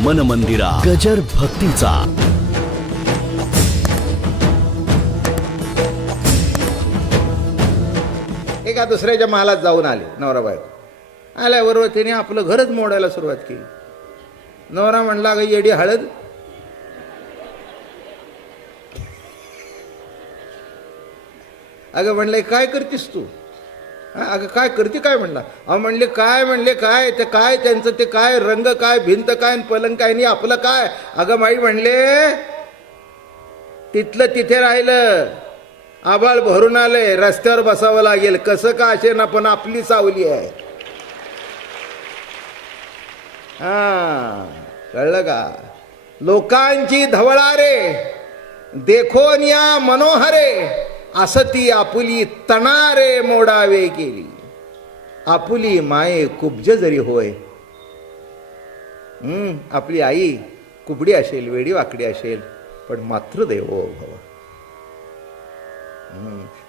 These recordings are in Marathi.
मन मंदिरा गजर भक्तीचा. एका दुसऱ्याच्या महालात जाऊन आले नवरा बायको. आल्याबरोबर तिने आपलं घरच मोडायला सुरुवात केली. नवरा म्हणला, अगं येडी हळद, अगं म्हणले काय करतीस तू, अगं काय करते काय म्हणला. अहो म्हणले काय ते काय त्यांचं ते काय रंग काय भिंत काय पलंग काय नाही आपलं काय. अगं माई म्हणले तिथलं तिथे राहिलं, आबाळ भरून आले, रस्त्यावर बसावं लागेल कसं का असे ना, पण आपली सावली आहे. हा कळलं का. लोकांची धवळारे देखोनिया मनोहरे, असं ती आपुली तणारे मोडावे केली. आपुली माये कुब्ज जरी होय. आपली आई कुबडी असेल, वेडी वाकडी असेल, पण मातृदेवो भव.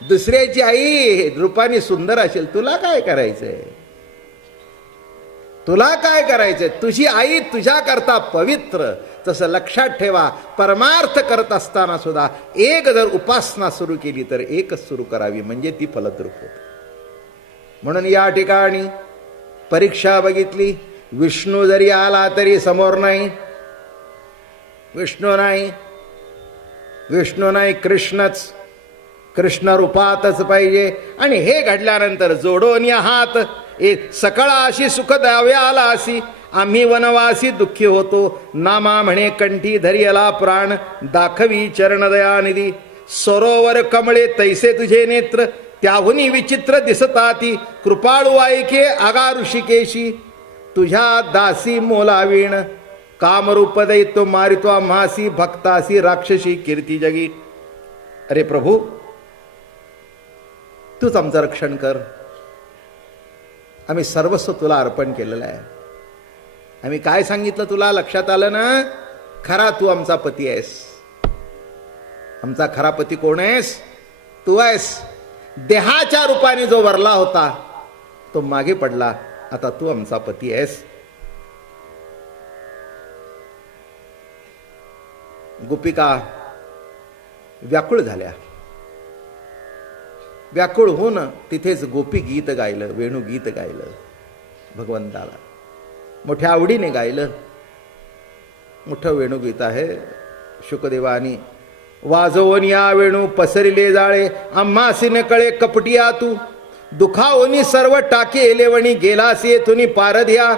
दुसऱ्याची आई रूपाने सुंदर असेल, तुला काय करायचंय, तुला काय करायचंय. तुझी आई तुझ्या करता पवित्र. तसं लक्षात ठेवा, परमार्थ करत असताना सुद्धा एक जर उपासना सुरू केली तर एकच सुरू करावी, म्हणजे ती फलद्रूप होते. म्हणून या ठिकाणी परीक्षा बघितली. विष्णू जरी आला तरी समोर नाही, विष्णू नाही, कृष्णच, कृष्ण रूपातच पाहिजे. आणि हे घडल्यानंतर जोडोन या हात सकळा अशी सुख द्यावे आला अशी, आम्ही वनवासी दुःखी होतो. नामा म्हणे कंठी धरियला प्राण, दाखवी चरण दयानिधी. सरोवर कमळे तैसे तुझे नेत्र, त्याहुनी विचित्र दिसताती. कृपाळू ऐके आगा ऋषिकेशी, तुझ्या दासी मोलावीण. कामरूप दैत्य मारितो आम्हासी, भक्तासी राक्षसी कीर्ती जगी. अरे प्रभू, तूच आमचं रक्षण कर. आम्ही सर्वस्व तुला अर्पण केलेलं आहे. आम्ही काय सांगितलं तुला लक्षात आलं ना. खरा तू आमचा पती आहेस. आमचा खरा पती कोण आहेस, तू आहेस. देहाच्या रूपाने जो वरला होता तो मागे पडला, आता तू आमचा पती आहेस. गोपिका व्याकुळ झाल्या. व्याकुळ होऊन तिथेच गोपी गीत गायलं, वेणुगीत गायलं भगवंताला. मोठ्या आवडीने गायलं. मोठं वेणुगीत आहे. शुकदेवानी वाजवून या वेणू पसरिले जाळे, आम्हासी न कळे कपटिया तू. दुखावनी सर्व टाके एलेवणी, गेलासी येथुनी पारध्या.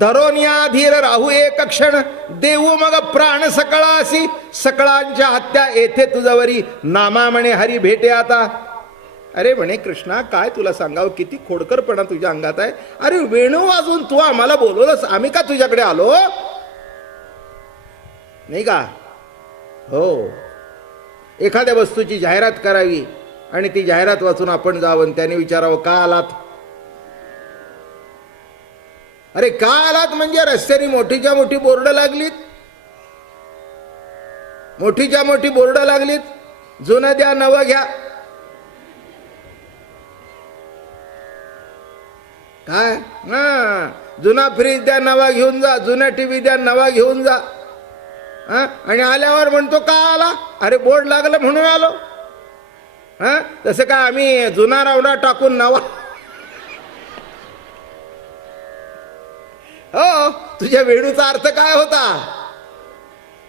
धरोनिया धीर राहू एक क्षण, देऊ मग प्राण सकळासी. सकळांच्या हत्या येथे तुझवरी, नामा म्हणे हरी भेटे आता. अरे म्हणे कृष्णा, काय तुला सांगावं, किती खोडकरपणा तुझ्या अंगात आहे. अरे वेणू वाजून तू आम्हाला बोलवलंस, आम्ही का तुझ्याकडे आलो नाही का. हो, एखाद्या वस्तूची जाहिरात करावी आणि ती जाहिरात वाचून आपण जावं, त्याने विचारावं का आलात. अरे का आलात म्हणजे रस्त्याने मोठीच्या मोठी बोर्ड लागलीत, मोठीच्या मोठी बोर्ड लागलीत. जुनं द्या नवं घ्या. काय जुना फ्रीज द्या नवा घेऊन जा, जुना टीव्ही द्या नवा घेऊन जा. आणि आल्यावर म्हणतो का आला, अरे बोर्ड लागलं म्हणून आलो. तसं काय आम्ही जुना रावणा टाकून नवा. हो, तुझ्या वेणूचा अर्थ काय होता.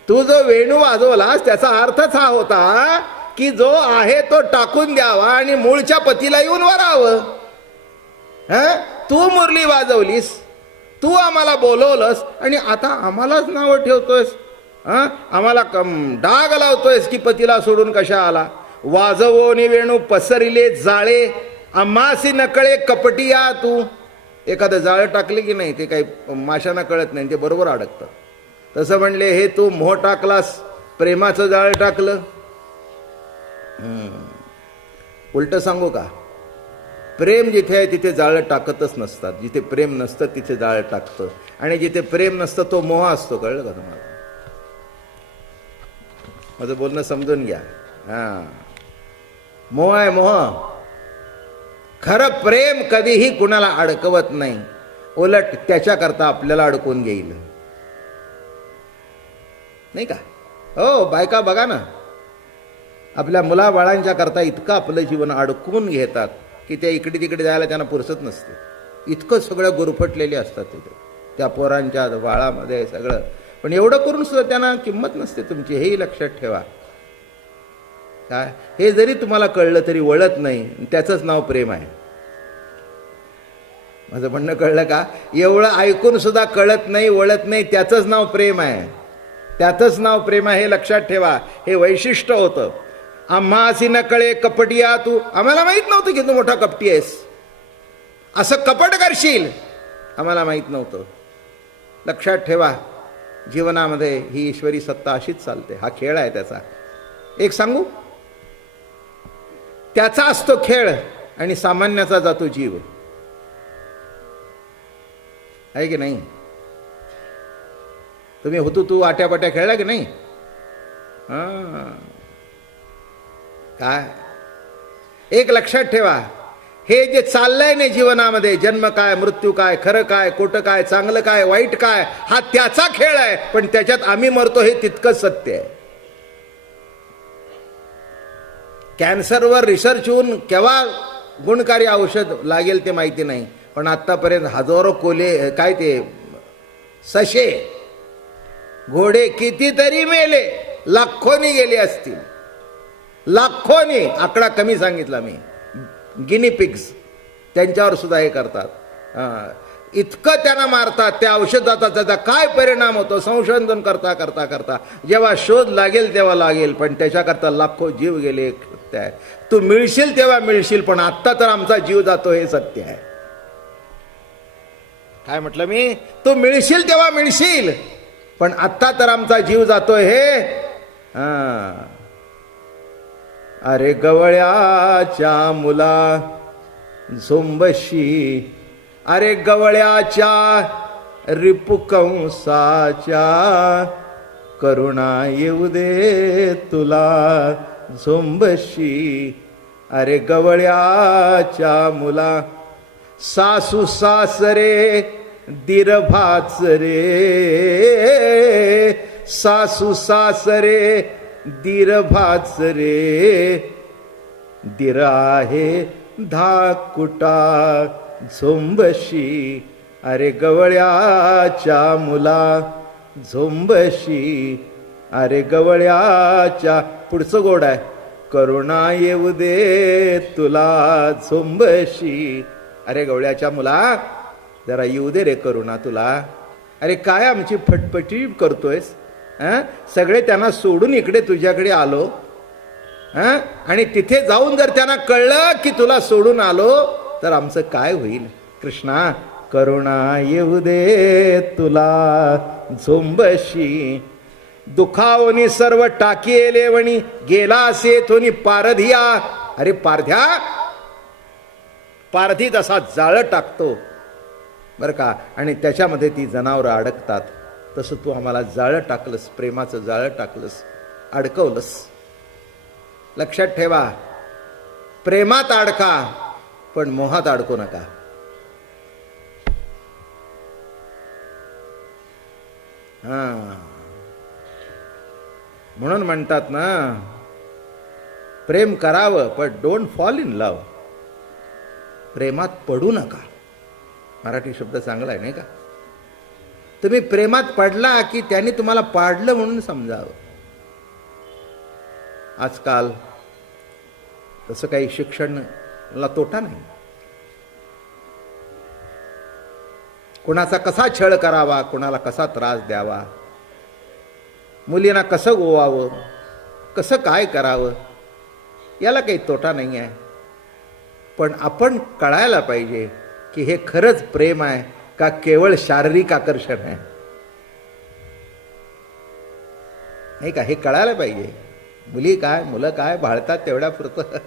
तू जो वेणू वाजवलास त्याचा अर्थच हा होता की जो आहे तो टाकून द्यावा आणि मूळच्या पतीला येऊन वरावं. तू मुरली वाजवलीस, तू आम्हाला बोलवलंस आणि आता आम्हालाच नावं ठेवतोयस. आम्हाला डाग लावतोयस की पतीला सोडून कशा आला. वाजवोनी वेणू पसरिले जाळे, आम्हासी नकळे कपटिया तू. एखादं जाळं टाकले की नाही, ते काही माशांना कळत नाही, ते बरोबर अडकतं. तसं म्हणले, हे तू मोह टाकलास, प्रेमाचं जाळं टाकलं. उलट सांगू का, प्रेम जिथे आहे तिथे जाळं टाकतच नसतात. जिथे प्रेम नसतं तिथे जाळं टाकतं, आणि जिथे प्रेम नसतं तो मोह असतो. कळलं का तुम्हाला. माझं बोलणं समजून घ्या. मोह आहे मोह. खरं प्रेम कधीही कुणाला अडकवत नाही, उलट त्याच्याकरता आपल्याला अडकवून घेईल. नाही का? हो, बायका बघा ना, आपल्या मुलाबाळांच्या करता इतकं आपलं जीवन अडकवून घेतात की त्या इकडे तिकडे जायला त्यांना पुरसत नसते. इतकं सगळं गुरफटलेले असतात तिथे त्या पोरांच्या बाळामध्ये सगळं. पण एवढं करून सुद्धा त्यांना किंमत नसते तुमची, हेही लक्षात ठेवा. काय हे जरी तुम्हाला कळलं तरी वळत नाही, त्याचंच नाव प्रेम आहे. माझं म्हणणं कळलं का? एवढं ऐकून सुद्धा कळत नाही, वळत नाही, त्याचंच नाव प्रेम आहे. त्याचंच नाव प्रेम आहे, हे लक्षात ठेवा. हे वैशिष्ट्य होतं. आम्हासी न कळे कपटिया तू, आम्हाला माहित नव्हतं की तू मोठा कपटी आहेस, असं कपट करशील, आम्हाला माहित नव्हतं. लक्षात ठेवा, जीवनामध्ये ही ईश्वरी सत्ता अशीच चालते. हा खेळ आहे त्याचा. एक सांगू, त्याचा असतो खेळ आणि सामान्याचा जातो जीव, आहे की नाही? तुम्ही होतो तू आट्यापाट्या खेळला की नाही? काय एक लक्षात ठेवा, हे जे चाललंय ना जीवनामध्ये, जन्म काय, मृत्यू काय, खरं काय, खोटं काय, चांगलं काय, वाईट काय, हा त्याचा खेळ आहे. पण त्याच्यात आम्ही मरतो हे तितकंच सत्य आहे. कॅन्सरवर रिसर्च होऊन केव्हा गुणकारी औषध लागेल ते माहिती नाही, पण आत्तापर्यंत हजारो कोले, काय ते सशे, घोडे कितीतरी मेले, लाखोनी गेले असतील, लाखोनी. आकडा कमी सांगितला मी. गिनी पिग्स, त्यांच्यावर सुद्धा हे करतात. इतकं त्यांना मारतात त्या औषधाचा, त्याचा काय परिणाम होतो संशोधन करता करता करता जेव्हा शोध लागेल तेव्हा लागेल, पण त्याच्याकरता लाखो जीव गेले. तू मिळशील तेव्हा मिळशील, पण आत्ता तर आमचा जीव जातो हे सत्य आहे. काय म्हटलं मी? तू मिळशील तेव्हा मिळशील, पण आत्ता तर आमचा जीव जातोय हे. अरे गवळ्याच्या मुला झुंबशी, अरे गवळ्याच्या रिपुकंसाच्या, करुणा येऊ दे तुला झुंबशी. अरे गवळ्याच्या मुला, सासू सासरे दीर भाचरे, सासू सासरे दीर भाचरे, दीर आहे धाकुटा झुंबशी. अरे गवळ्याच्या मुला झुंबशी, अरे गवळ्याच्या, पुढचं गोड आहे, करुणा येऊ दे तुला झुंबशी. अरे गवळ्याच्या मुला, जरा येऊ दे रे करुणा तुला. अरे काय आमची फटफटी करतोयस? सगळे त्यांना सोडून इकडे तुझ्याकडे आलो, आणि तिथे जाऊन जर त्यांना कळलं की तुला सोडून आलो तर आमचं काय होईल? कृष्णा, करुणा येऊ दे तुला झुंबशी. दुखावनी सर्व टाकीले वणी, गेला असे थोनी पारधिया. अरे पारध्या, पारधी तसा जाळं टाकतो बरं का, आणि त्याच्यामध्ये ती जनावरं अडकतात. तसं तू आम्हाला जाळं टाकलंस, प्रेमाचं जाळं टाकलंस, अडकवलंस. लक्षात ठेवा, प्रेमात अडका पण मोहात अडकू नका. म्हणून म्हणतात ना, प्रेम करावं पण डोंट फॉल इन लव्ह. प्रेमात पडू नका. मराठी शब्द चांगला आहे नाही का? तुम्ही प्रेमात पडला की त्यांनी तुम्हाला पाडलं म्हणून समजावं. आजकाल तसं काही शिक्षणाला तोटा नाही. कुणाचा कसा छळ करावा, कुणाला कसा त्रास द्यावा, मुलींना कसं गोवावं, कसं काय करावं, याला काही तोटा नाही आहे. पण आपण कळायला पाहिजे की हे खरंच प्रेम आहे का केवळ शारीरिक आकर्षण आहे, नाही का? हे कळायला पाहिजे. मुली काय, मुलं काय भाळतात तेवढ्या पुरतं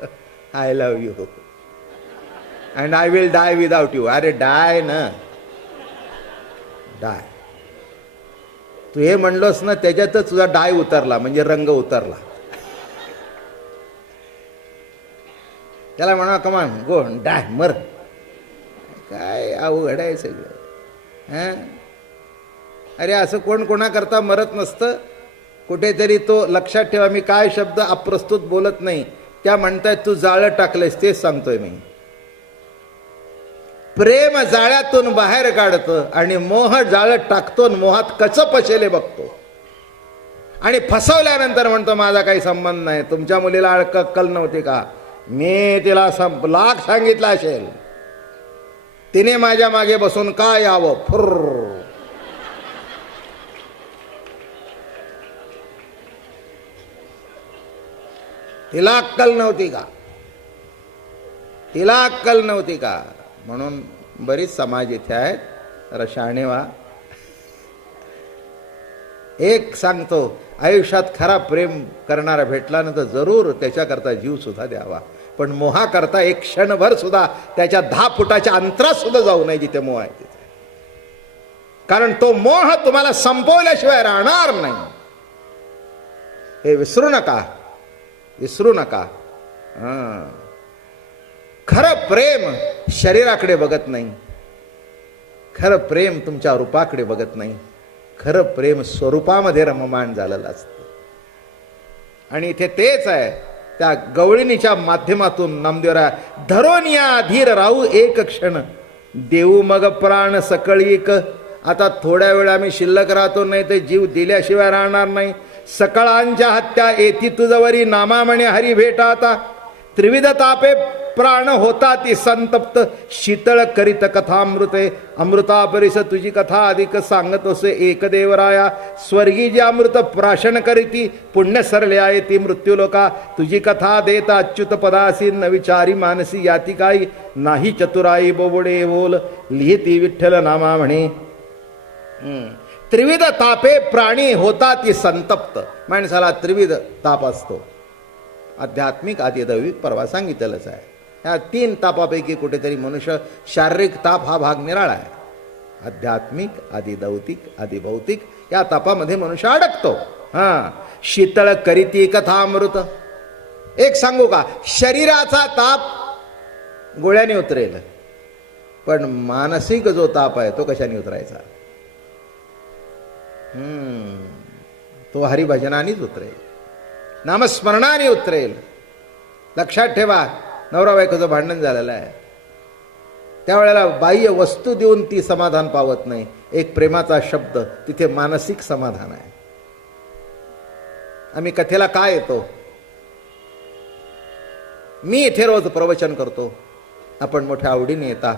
I love you and I will die without you. अरे डाय ना, डाय. तू हे म्हणलोस ना, त्याच्यातच तुझा डाय उतरला, म्हणजे रंग उतरला. त्याला म्हणा कमान गो डाय मर. काय अवघड आहे सगळं. अरे असं कोण कोणाकरता मरत नसतं. कुठेतरी तो लक्षात ठेवा, मी काय शब्द अप्रस्तुत बोलत नाही, त्या म्हणतायत तू जाळं टाकलेस, तेच सांगतोय मी. प्रेम जाळ्यातून बाहेर काढतं आणि मोह जाळं टाकतो, मोहात कच पशेले बघतो आणि फसवल्यानंतर म्हणतो माझा काही संबंध नाही. तुमच्या मुलीला अक्कल नव्हती का? मी तिला लाख सांगितलं असेल, तिने माझ्या मागे बसून का यावं? फुर्र. तिला अक्कल नव्हती का? तिला अक्कल नव्हती का? म्हणून बरीच समाज इथे आहेत, रशाणे व्हा. एक सांगतो, आयुष्यात खरा प्रेम करणारा भेटला ना तर जरूर त्याच्याकरता जीव सुद्धा द्यावा, पण मोहाकरता एक क्षणभर सुद्धा त्याच्या 10 फुटाच्या अंतरात सुद्धा जाऊ नये जिथे मोह आहे तिथे. कारण तो मोह तुम्हाला संपवल्याशिवाय राहणार नाही. हे विसरू नका, विसरू नका. खरं प्रेम शरीराकडे बघत नाही, खरं प्रेम तुमच्या रूपाकडे बघत नाही, खरं प्रेम स्वरूपामध्ये रममाण झालेलं असतं. आणि इथे तेच आहे, त्या गवळणीच्या माध्यमातून नामदेवरा धरून या धीर राहू एक क्षण, देऊ मग प्राण सकळीक. आता थोड्या वेळ आम्ही शिल्लक राहतो, नाही तर जीव दिल्याशिवाय राहणार नाही. सकळांच्या हत्या येती तुझवरी, नामा म्हणे हरी भेटा आता. त्रिविध तापे प्राण होता ती संतप्त, शीतळ करीत कथामृते. अमृता परिस तुझी कथा अधिक सांगत असे एक देवराया. स्वर्गी जे अमृत प्राशन करीती, पुण्य सरले आहे ती मृत्यूलोका. तुझी कथा देता अच्युत पदासी, न विचारी मानसी याती काही. नाही चतुराई बोबडे बोल, लिहिती विठ्ठल नामा म्हणे. त्रिविध तापे प्राणी होता ती संतप्त. माणसाला त्रिविध ताप असतो, आध्यात्मिक आदी दैविक परवा सांगितलेलंच आहे. ह्या 3 तापापैकी कुठेतरी मनुष्य, शारीरिक ताप हा भाग निराळा आहे, आध्यात्मिक आदी दौतिक आदी भौतिक या तापामध्ये मनुष्य अडकतो. शीतळ करीती कथामृत. एक सांगू का, शरीराचा ताप गोळ्याने उतरेल, पण मानसिक जो ताप आहे तो कशाने उतरायचा? तो हरिभजनानेच उतरेल, नामस्मरणाने उतरेल. लक्षात ठेवा, नवरा बायकोचं भांडण झालेलं आहे, त्यावेळेला बाह्य वस्तू देऊन ती समाधान पावत नाही. एक प्रेमाचा शब्द, तिथे मानसिक समाधान आहे. आम्ही कथेला काय येतो? मी इथे रोज प्रवचन करतो, आपण मोठ्या आवडीने येता.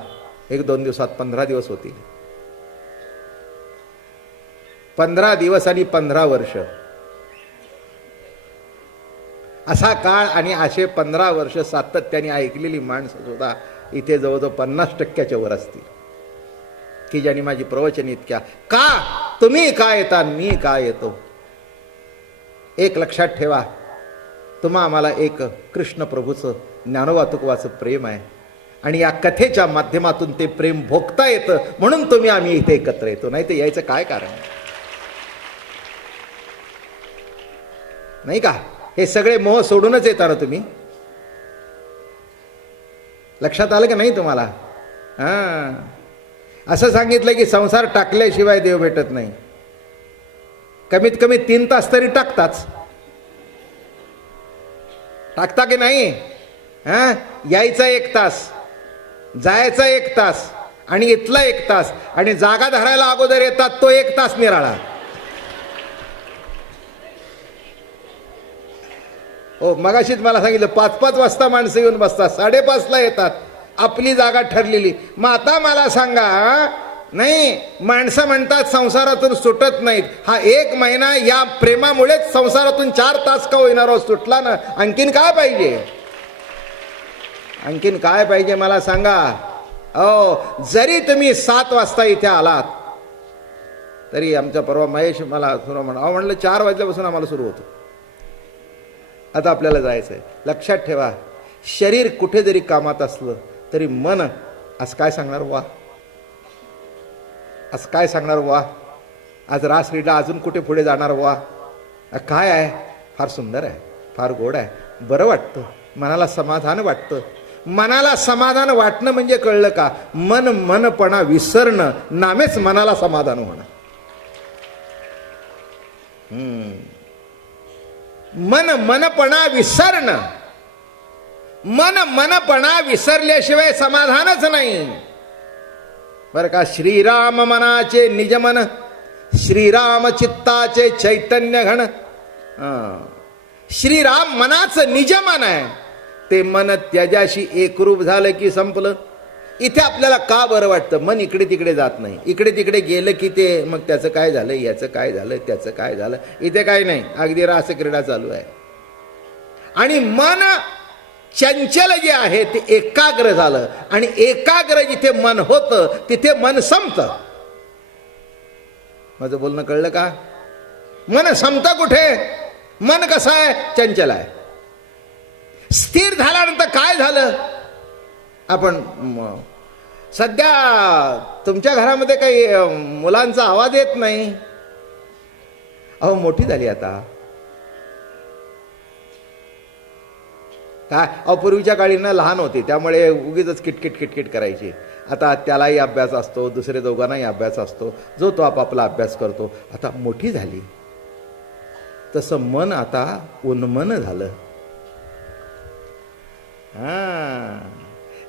1-2 दिवसात 15 दिवस होतील. 15 दिवस आणि 15 वर्ष असा काळ, आणि असे 15 वर्ष सातत्याने ऐकलेली माणसं सुद्धा इथे जवळजवळ 50% वर असतील, की ज्यांनी माझी प्रवचन इतक्या का, तुम्ही काय येता, मी काय येतो. एक लक्षात ठेवा, तुम्हा आम्हाला एक कृष्ण प्रभूचं ज्ञानोबा तुकोबाचं प्रेम आहे, आणि या कथेच्या माध्यमातून ते प्रेम भोगता येतं, म्हणून तुम्ही आम्ही इथे एकत्र येतो. नाही तर यायचं काय कारण नाही का? हे सगळे मोह सोडूनच येता ना तुम्ही. लक्षात आलं की नाही तुम्हाला? असं सांगितलं की संसार टाकल्याशिवाय देव भेटत नाही. कमीत कमी 3 तास तरी टाकताच. टाकता की नाही? यायचा 1 तास, जायचा 1 तास, आणि इथला 1 तास, आणि जागा धरायला अगोदर येतात तो 1 तास निराळा. हो, मगाशीच मला सांगितलं 5-5 वाजता माणसं येऊन बसतात, 5:30ला येतात, आपली जागा ठरलेली. मग आता मला सांगा, नाही, माणसं म्हणतात संसारातून सुटत नाहीत. हा 1 महिना या प्रेमामुळेच संसारातून 4 तास का होईना रोज सुटला ना. आणखीन काय पाहिजे? आणखीन काय पाहिजे मला सांगा? जरी तुम्ही 7 वाजता इथे आलात तरी, आमचा परवा महेश मला सुरू म्हणलं 4 वाजल्यापासून आम्हाला सुरू होतं, आता आपल्याला जायचं आहे. लक्षात ठेवा, शरीर कुठे जरी कामात असलं तरी मन आज काय सांगणार वा, आज काय सांगणार वा, आज रासलीला अजून कुठे पुढे जाणार वा. काय आहे? फार सुंदर आहे, फार गोड आहे, बरं वाटतं, मनाला समाधान वाटतं. मनाला समाधान वाटणं म्हणजे कळलं का? मनपणा विसरणं नामेच मनाला समाधान होणं. मन मनपणा विसरणं, मनपणा विसरल्याशिवाय समाधानच नाही बर का. श्रीराम मनाचे निजमन, श्रीराम चित्ताचे चैतन्य घन. श्रीराम मनाचं निजमन आहे, ते मन त्याच्याशी एकरूप झालं की संपलं. इथे आपल्याला का बरं वाटतं? मन इकडे तिकडे जात नाही. इकडे तिकडे गेलं की ते मग त्याचं काय झालं, याचं काय झालं, त्याचं काय झालं. इथे काय नाही, अगदी रासक्रीडा चालू आहे. आणि मन चंचल जे आहे ते एकाग्र झालं, आणि एकाग्र जिथे मन होतं तिथे मन संपतं. माझं बोलणं कळलं का? मन संपतं कुठे? मन कसं आहे? चंचल आहे. स्थिर झाल्यानंतर काय झालं? आपण सध्या तुमच्या घरामध्ये काही मुलांचा आवाज येत नाही. अहो मोठी झाली आता. काय पूर्वीच्या काळी ना लहान होती त्यामुळे उगीच किटकिट किटकिट करायची. आता त्यालाही अभ्यास असतो, दुसरे दोघांनाही अभ्यास असतो, जो तो आपापला अभ्यास करतो. आता मोठी झाली तसं मन आता उन्मन झालं.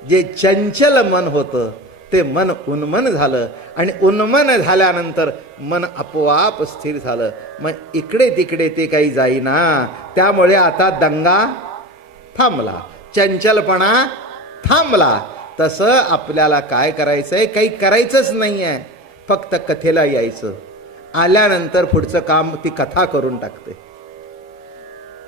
जे चंचल मन होतं ते मन उन्मन झालं, आणि उन्मन झाल्यानंतर मन आपोआप स्थिर झालं. मग इकडे तिकडे ते काही जाईना. त्यामुळे आता दंगा थांबला, चंचलपणा थांबला. तसं आपल्याला काय करायचंय? काही करायचंच नाही आहे, फक्त कथेला यायचं. आल्यानंतर पुढचं काम ती कथा करून टाकते.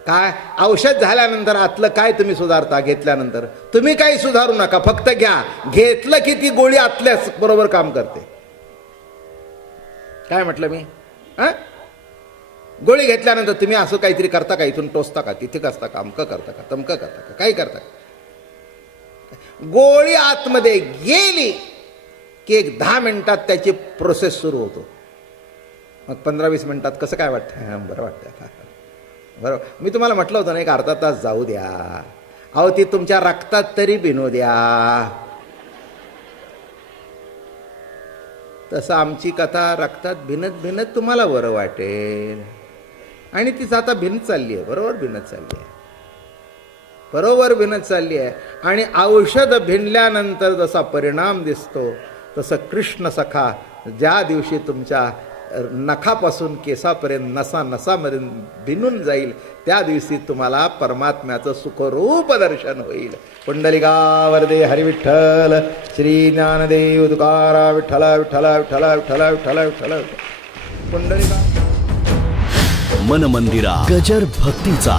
काय औषध झाल्यानंतर आतलं काय तुम्ही सुधारता? घेतल्यानंतर तुम्ही काही सुधारू नका, फक्त घ्या. घेतलं की ती गोळी आतल्याच बरोबर काम करते. काय म्हटलं मी? गोळी घेतल्यानंतर तुम्ही असं काहीतरी करता का? इथून टोचता का? तिथे कसता का? अमकं करता का? तमकं करता का? काही करता का? गोळी आतमध्ये गेली की एक 10 मिनिटात त्याची प्रोसेस सुरू होतो. मग 15-20 मिनिटात कसं काय वाटतं? बरं वाटतं आता. बरोबर. मी तुम्हाला म्हटलं होतं ना, एक अर्धा तास जाऊ द्या. अहो ती तुमच्या रक्तात तरी भिनू द्या. तसं आमची कथा रक्तात भिनत भिनत तुम्हाला बरं वाटेल. आणि तीच आता भिनत चालली आहे, बरोबर भिनत चालली आहे, बरोबर भिनत चालली आहे. आणि औषध भिनल्यानंतर जसा परिणाम दिसतो तसं कृष्ण सखा ज्या दिवशी तुमच्या नखापासून केसापर्यंत नसा नसापर्यंत भिनून जाईल, त्या दिवशी तुम्हाला परमात्म्याचं सुखरूप दर्शन होईल. पुंडलिका वरदे हरी विठ्ठल. श्री ज्ञानदेव तुकाराम विठ्ठल विठ्ठल विठ्ठल विठ्ठल विठ्ठल विठ्ठल. पुंडलिका मन मंदिरा गजर भक्तीचा.